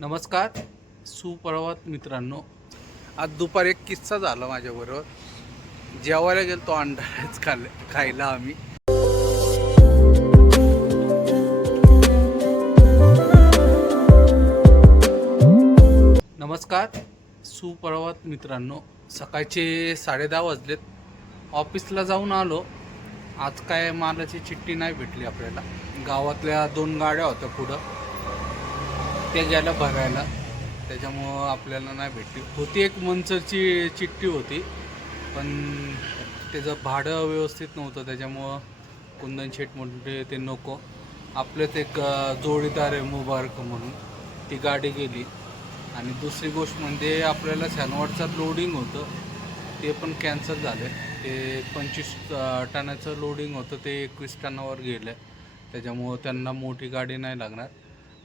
नमस्कार सुप्रभात मित्रांनो. आज दुपारी एक किस्सा झाला माझ्याबरोबर. जेवायला गेलो अंडाच खायला आम्ही. नमस्कार सुप्रभात मित्रांनो. सकाळचे 10:30 वाजलेत. ऑफिसला जाऊन आलो. आज काय मालाची चिठ्ठी नाही भेटली आपल्याला. गावातल्या 2 गाड्या होत्या पुढं, त्या गेल्या भरायला, त्याच्यामुळं आपल्याला नाही भेटली. होती एक मनसरची चिठ्ठी होती, पण त्याचं भाडं व्यवस्थित नव्हतं, त्याच्यामुळं कुंदन शेठ म्हणते ते नको. आपलेच एक जोडीदार आहे मुबारक म्हणून, ती गाडी गेली. आणि दुसरी गोष्ट म्हणजे आपल्याला शनिवारचं लोडिंग होतं, ते पण कॅन्सल झालं. ते 25 टनाचं लोडिंग होतं, ते 21 टनावर गेलं. त्याच्यामुळं त्यांना मोठी गाडी नाही लागणार.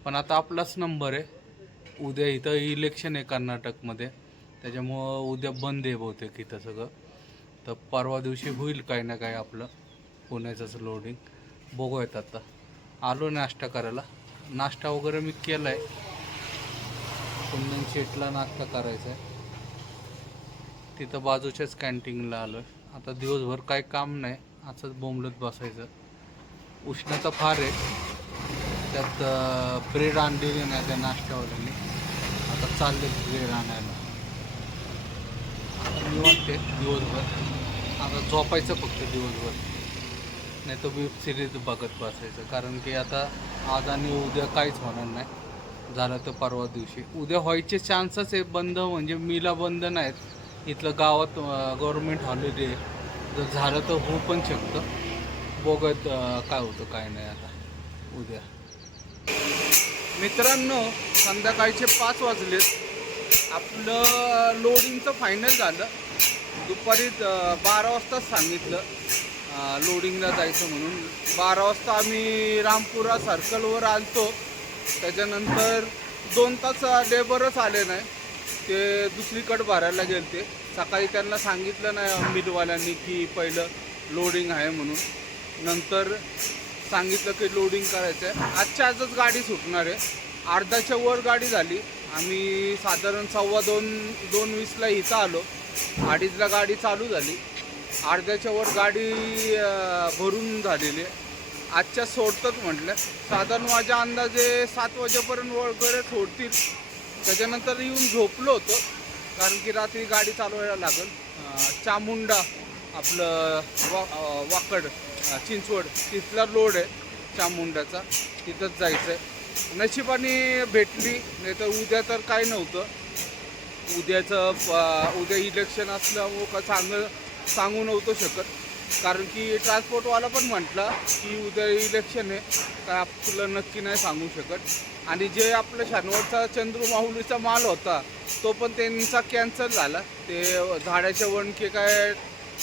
पण आता आपलाच नंबर आहे. उद्या इथं इलेक्शन आहे कर्नाटकमध्ये, त्याच्यामुळं उद्या बंद आहे बहुतेक इथं सगळं. तर परवा दिवशी होईल काही ना काही आपलं पुण्याचंच लोडिंग. बघूयात. आता आलो नाश्ता करायला. नाश्ता वगैरे मी केला आहे. कुंदन शेटला नाश्ता करायचा आहे, तिथं बाजूच्याच कॅन्टीनला आलो आहे. आता दिवसभर काही काम नाही, असंच बोंबलत बसायचं. उष्णता फार आहे. त्यात ब्रेड आणलेली नाही त्या नाश्त्यावाल्यांनी. आता चालले ब्रेड आणायला. आता निवांत दिवसभर. आता झोपायचं फक्त दिवसभर, नाही तर वेब सिरीज बघत बसायचं. कारण की आता आज आणि उद्या काहीच होणार नाही. झालं तर परवा दिवशी. उद्या व्हायचे चान्सेस आहे. बंद म्हणजे मिला बंद नाहीत. इथलं गावात गव्हर्मेंट हॉलिडे. जर झालं तर होऊ पण शकतं. बघत काय होतं काय नाही आता उद्या. मित्रांनो, संध्याकाळचे 5 वाजलेत. आपलं लोडिंगचं फायनल झालं. दुपारी 12 वाजता सांगितलं लोडिंगला जायचं म्हणून. 12 वाजता आम्ही रामपुरा सर्कलवर आलतो. त्याच्यानंतर 2 तास लेबरच आले नाही, ते दुसरीकडे भरायला गेलते. सकाळी त्यांना सांगितलं नाही मिलवाल्यांनी की पहिलं लोडिंग आहे म्हणून. नंतर सांगितलं की लोडिंग करायचं आहे. आजच्या आजच गाडी सुटणार आहे. अर्धाच्या वर गाडी झाली. आम्ही साधारण 2:15-2:20ला इथं आलो. 2:30ला गाडी चालू झाली. अर्ध्याच्या वर गाडी भरून झालेली आहे. आजच्या सोडतात म्हटलं. साधारण माझ्या अंदाजे 7 वाजेपर्यंत वगैरे सोडतील. त्याच्यानंतर येऊन झोपलो होतो, कारण की रात्री गाडी चालवायला लागेल. चामुंडा आपलं वाकड चिंचवड तिथला लोड आहे चामुंडाचा, तिथंच जायचं आहे. नशिबाने भेटली, नाही तर उद्या तर काय नव्हतं. उद्या इलेक्शन असल्यामुळं का सांगू नव्हतं शकत. कारण की ट्रान्सपोर्टवाला पण म्हटला की उद्या इलेक्शन आहे, काय आपलं नक्की नाही सांगू शकत. आणि जे आपलं शनिवारचा चंद्रमाहुलीचा माल होता तो पण त्यांचा कॅन्सल झाला. ते झाडाचे वणके काय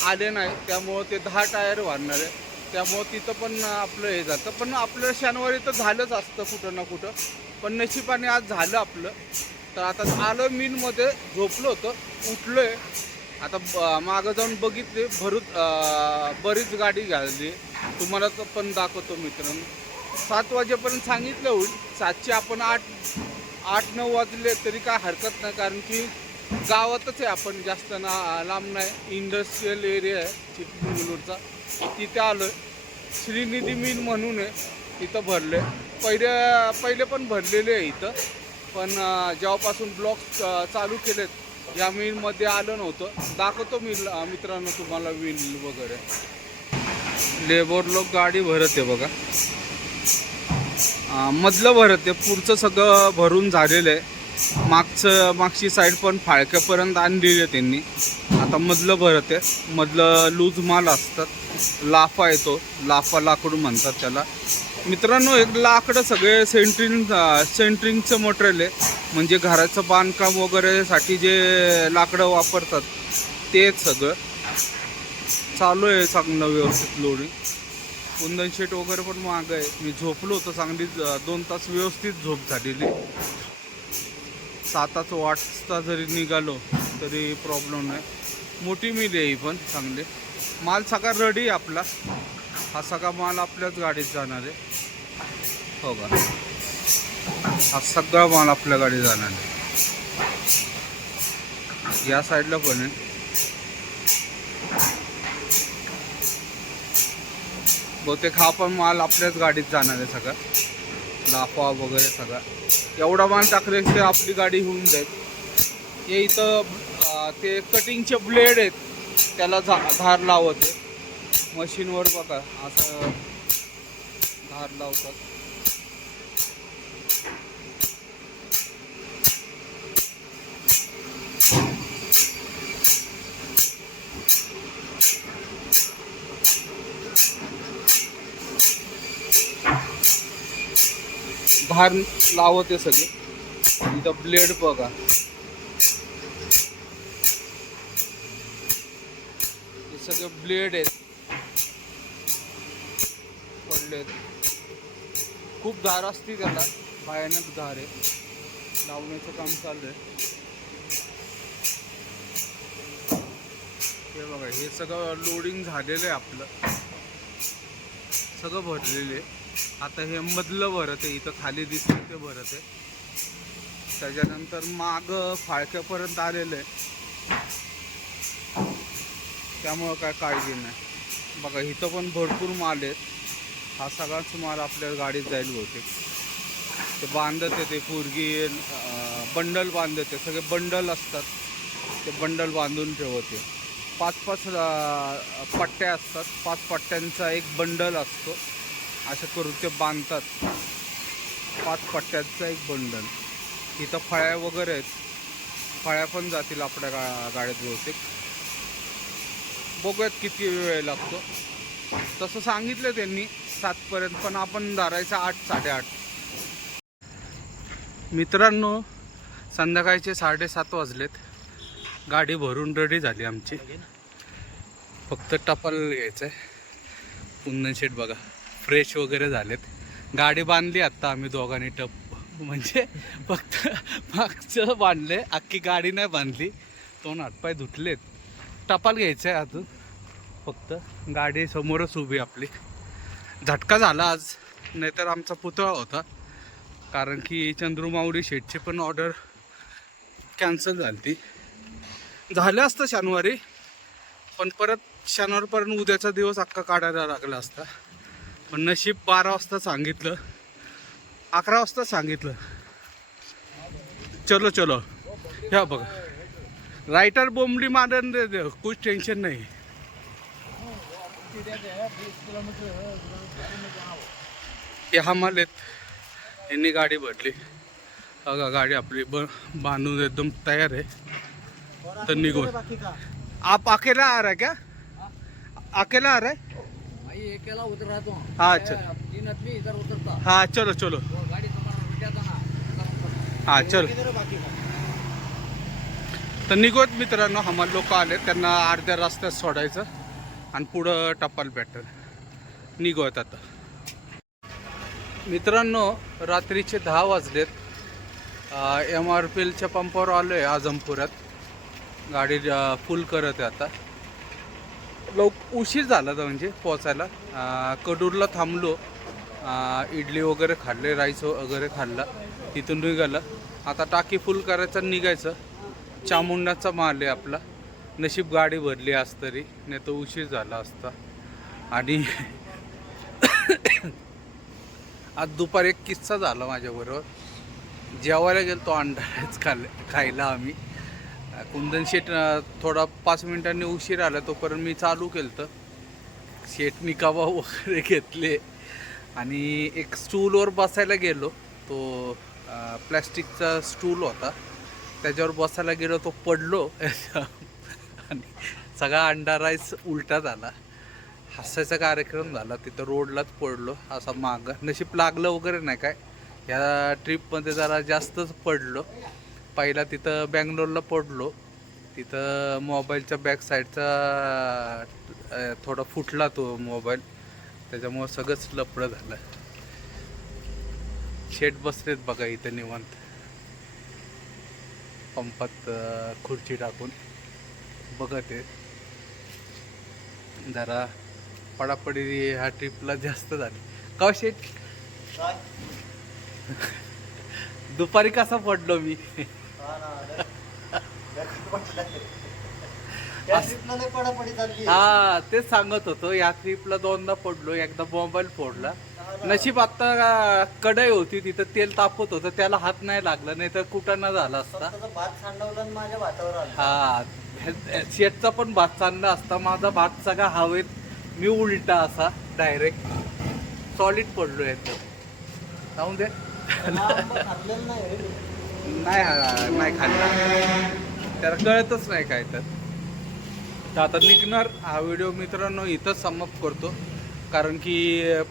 आले नाही, त्यामुळं ते 10 टायर वाढणार आहे. त्यामुळं तिथं पण आपलं हे जातं. पण आपलं शनिवारी तर झालंच असतं कुठं ना कुठं, पण नशिबाने आज झालं आपलं. तर आता आलं मिलमध्ये, झोपलो होतं, उठलो आहे. आता मागं जाऊन बघितले, बरीच गाडी घालली. तुम्हाला तर पण दाखवतो मित्रांनो. 7 वाजेपर्यंत सांगितलं होईल. 7चे आपण 8-9 वाजले तरी काय हरकत नाही, कारण की गावातच आहे आपण, जास्त लांब नाही. इंडस्ट्रीयल एरिया आहे चिपळूणचा, तिथे आलो आहे. श्रीनिधी मिल म्हणून आहे, तिथं भरले. पहिले पण भरलेले आहे इथं, पण जेव्हापासून ब्लॉक चालू केलेत या मिलमध्ये आलं नव्हतं. दाखवतो मित्रांनो तुम्हाला मिल वगैरे. लेबर लोक गाडी भरत आहे बघा. मधलं भरत आहे, पुढचं सगळं भरून झालेलं आहे. मागची साईड पण फाळक्यापर्यंत आणलेली आहे त्यांनी. आता मधलं भरत आहे. मधलं लूज माल असतात, लाफा येतो, लाफा लाकूड म्हणतात त्याला. मित्रांनो, एक लाकडं सगळे सेंट्रिंगचं मटेरियल आहे. म्हणजे घराचं बांधकाम वगैरेसाठी जे लाकडं वापरतात तेच सगळं चालू आहे. चांगलं व्यवस्थित लोडिंग. कुंदन शेट वगैरे पण मागं आहे. मी झोपलो होतो, चांगली 2 तास व्यवस्थित झोप झालेली. 7 वाजता जरी निघालो तरी प्रॉब्लेम नाही. मोठी मिल आहे ही पण चांगली. माल सगळा रेडी आहे आपला. हा सगळा माल आपल्याच गाडीत जाणार आहे. हो का. हा सगळा माल आपल्या गाडी जाणार आहे. या साईडला पण आहे. बहुतेक हा पण माल आपल्याच गाडीत जाणार आहे सगळा, लाफा वगैरे सगळा. एवढा माल टाकले ते आपली गाडी होऊन जाईल. हे इथं ते कटिंगचे ब्लेड आहेत, त्याला धार लावते मशीनवर बघा, असं धार लावतात. धार लावते सगळे. इथं ब्लेड बघा, हे सगळे ब्लेड आहेत पडले. खूप धार असते त्याला, भयानक धार आहे. लावण्याचं काम चालू आहे. हे बघा, हे सगळं लोडिंग झालेलं आहे आपलं, सगळं भरलेलं आहे. आता हे मधलं भरत आहे, इथं खाली दिसतं ते भरत आहे. त्याच्यानंतर माग फाळक्यापर्यंत आलेलं आहे, त्यामुळं काय काळजी नाही. बघा इथं पण भरपूर माल आहेत. हा सगळाच माल आपल्या गाडीत जाईल बहुतेक. ते बांधत आहे, ते पूर्गी बंडल बांधत आहे, सगळे बंडल असतात, ते बंडल बांधून ठेवते. 5-5 पट्ट्या असतात, 5 पट्ट्यांचा एक बंडल असतो. असं करून ते बांधतात, 5 पट्ट्यांचा एक बंडल. इथं फळ्या वगैरे आहेत, फळ्या पण जातील आपल्या गाडीत बहुतेक. बघूयात किती वेळ लागतो. तसं सांगितलं त्यांनी 7 पर्यंत, पण आपण धरायचं 8-8:30. मित्रांनो, संध्याकाळचे 7:30 वाजलेत. गाडी भरून रेडी झाली आमची, फक्त टपाल घ्यायचं आहे. कुंदन शेट बघा फ्रेश वगैरे झालेत. गाडी बांधली आत्ता आम्ही दोघांनी, टप म्हणजे फक्त मागचं बांधले, अख्खी गाडी नाही बांधली. 2 हातपाय धुतलेत. टपाल घ्यायचं आहे अजून, फक्त गाडी समोरच उभी आपली. झटका झाला आज, नाहीतर आमचा पुतळा होता. कारण की चंद्रुमावडी शेटची पण ऑर्डर कॅन्सल झाली. झालं असतं शनिवारी, पण परत शनिवारपर्यंत उद्याचा दिवस अख्खा काढायला लागला असता. पण नशीब 12 वाजता सांगितलं, 11 वाजता सांगितलं. चलो चलो, ह्या बघा राइटर बोंबली मारन दे, कुछ टेन्शन नाही. ह्या माल आहेत, यांनी गाडी भरली. बघा गाडी आपली बांधून एकदम तयार आहे. तर निघून. आप अकेला आ रहा है क्या? अकेला आ रहा है? भाई अकेला उतर रहा तो. हाँ अच्छा, 3 आदमी इधर उतरता. हाँ चलो चलो, वो गाड़ी तुम्हारा रुक जाता ना. हाँ चलो. तर निघत मित्रांनो, आम्हाला लोक आले, त्यांना अर्ध्या रस्त्यात सोडायचं आणि पुढं टपाल भेटल. निघत आता मित्रांनो, रात्रीचे 10 वाजलेत. MRPLच्या पंपावर आलो आहे आजमपुरात. गाडी फुल करत आहे आता. उशीर झाला तर म्हणजे पोचायला. कडूरला थांबलो, इडली वगैरे खाल्ले, राईस वगैरे खाल्ला, तिथून निघालं. आता टाकी फुल करायचं, निघायचं. चामुंडाचा माल आहे आपला. नशीब गाडी भरली आज तरी, नाही तर उशीर झाला असता. आणि आज दुपारी एक किस्सा झाला माझ्याबरोबर. जेवायला गेलो तो अंडाच खायला आम्ही. कुंदन शेट थोडा 5 मिनिटांनी उशीर आला, तोपर्यंत मी चालू केलं तर शेटनी कबाब वगैरे घेतले. आणि एक स्टूलवर बसायला गेलो, तो प्लॅस्टिकचा स्टूल होता, त्याच्यावर बसायला गेलो, तो पडलो आणि सगळा अंडा राईस उलटा झाला. हसायचा कार्यक्रम झाला. तिथं रोडलाच पडलो असा मागं. नशीब लागलं वगैरे नाही काय. ह्या ट्रिपमध्ये जरा जास्तच पडलो. पहिला तिथं बँगलोरला पडलो, तिथं मोबाईलच्या बॅक साईडचा थोडा फुटला तो मोबाईल, त्याच्यामुळं सगळंच लपडं झालं. शेट बसलेत बघा इथं निवांत पंपात, खुर्ची टाकून बघत आहे. जरा पडापडी ह्या ट्रिपला जास्त झाली का शेट? दुपारी कसा पडलो मी. हा तेच सांगत होतो, या ट्रिपला 2दा पडलो, एकदा मोबाईल फोडला. नशीब आता कढई होती तिथं, तेल तापत होतं, त्याला हात नाही लागला, नाही तर कुठं ना झाला असता. भात सांडवला आणि माझ्या भातावर आला. हा शेतचा पण भात चांगला असता, माझा भात सगळा हवेत, मी उलटा असा डायरेक्ट सॉलिड पडलो एकदम. जाऊन दे. खाल्लेलं नाही रे. नाही खाल्ला, त्याला कळतच नाही काय तर. आता निघणार हा व्हिडिओ मित्रांनो इथंच समाप्त करतो, कारण की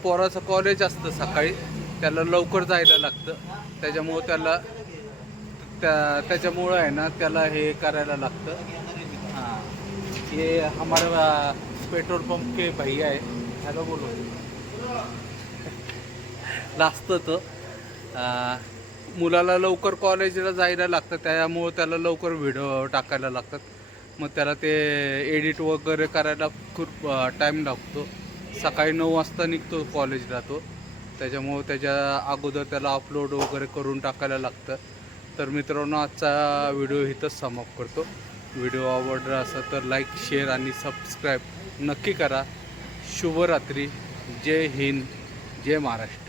पोराचं कॉलेज असतं सकाळी, त्याला लवकर जायला लागतं, त्याच्यामुळं त्याच्यामुळं आहे ना त्याला हे करायला लागतं. हां, ये हमारा पेट्रोल पंप के भैया आहे, हॅलो बोलो लागतं तो. मुलाला लवकर कॉलेजला जायला लागतं, त्यामुळं त्याला लवकर व्हिडिओ टाकायला लागतात. मग त्याला ते एडिट वगैरे करायला खूप टाईम लागतो. सकाळी 9 वाजता निघतो कॉलेजला तो, त्याच्यामुळं त्याच्या अगोदर त्याला अपलोड वगैरे करून टाकायला लागतं. तर मित्रांनो आजचा व्हिडिओ इथंच समाप्त करतो. व्हिडिओ आवडला असेल तर लाईक, शेअर आणि सबस्क्राईब नक्की करा. शुभरात्री. जय हिंद, जय महाराष्ट्र.